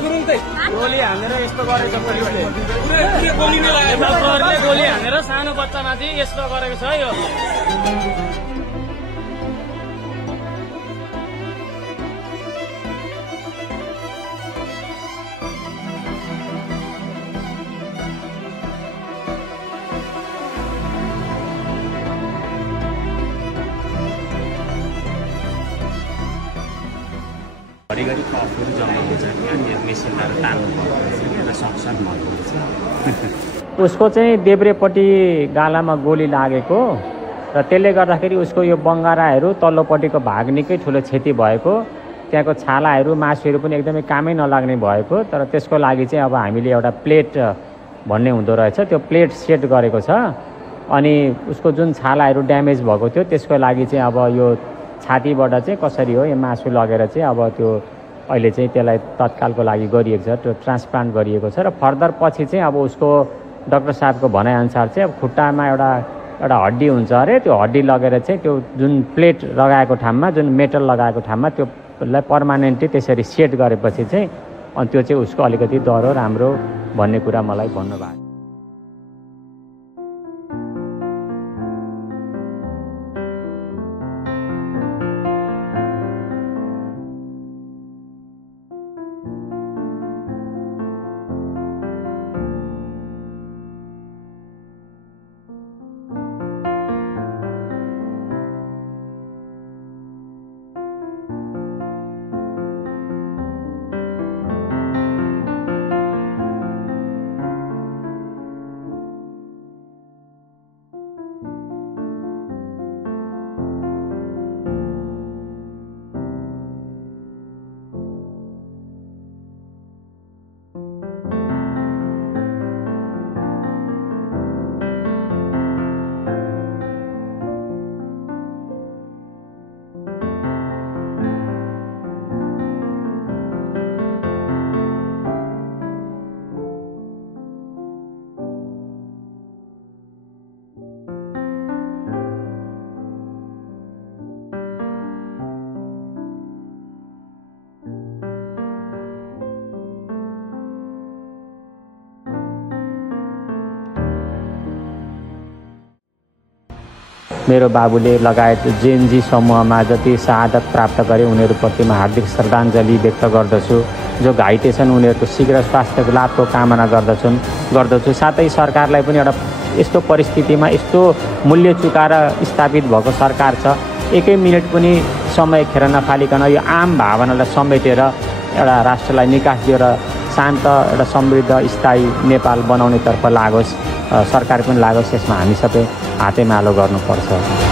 तुरुन्तै गोली हानेर यस्तो गरेको छ गोली हानेर सानो बच्चामाथि यस्तो गरेको छ यो। घरिघरि कफहरू जम्मा हुन्छ अनि मेसिनहरू तान्नु सक्छ। उसको चाहिँ देब्रेपट्टि गालामा गोली लागेको र त्यसले गर्दाखेरि उसको यो बङ्गाराहरू तल्लोपट्टिको भाग निकै ठुलो क्षति भएको, त्यहाँको छालाहरू मासुहरू पनि एकदमै कामै नलाग्ने भएको। तर त्यसको लागि चाहिँ अब हामीले एउटा प्लेट भन्ने हुँदो रहेछ, त्यो प्लेट सेट गरेको छ। अनि उसको जुन छालाहरू ड्यामेज भएको थियो त्यसको लागि चाहिँ अब यो छातीबाट चाहिँ कसरी हो यो मासु लगेर चाहिँ अब त्यो अहिले चाहिँ त्यसलाई तत्कालको लागि गरिएको छ, त्यो ट्रान्सप्लान्ट गरिएको छ। र फर्दर पछि चाहिँ अब उसको डाक्टर साहबको भनाइअनुसार चाहिँ अब खुट्टामा एउटा हड्डी हुन्छ अरे, त्यो हड्डी लगेर चाहिँ त्यो जुन प्लेट लगाएको ठाउँमा, जुन मेटल लगाएको ठाउँमा त्योलाई पर्मानेन्टली त्यसरी सेट गरेपछि चाहिँ अनि त्यो चाहिँ उसको अलिकति डह्रो राम्रो भन्ने कुरा मलाई भन्नुभयो। मेरो बाबुले लगायत जेएनजी समूहमा जति शहादत प्राप्त गरे उनीहरूप्रति म हार्दिक श्रद्धाञ्जली व्यक्त गर्दछु। जो घाइते छन् उनीहरूको शीघ्र स्वास्थ्य लाभको कामना गर्दछु। साथै सरकारलाई पनि एउटा यस्तो परिस्थितिमा यस्तो मूल्य चुकाएर स्थापित भएको सरकार छ, एकै मिनट पनि समय खेर नफालिकन यो आम भावनालाई समेटेर एउटा राष्ट्रलाई निकास दिएर शान्त एउटा समृद्ध स्थायी नेपाल बनाउनेतर्फ लागोस्, सरकार पनि लागोस्। यसमा हामी सबै हातेमालो गर्नुपर्छ।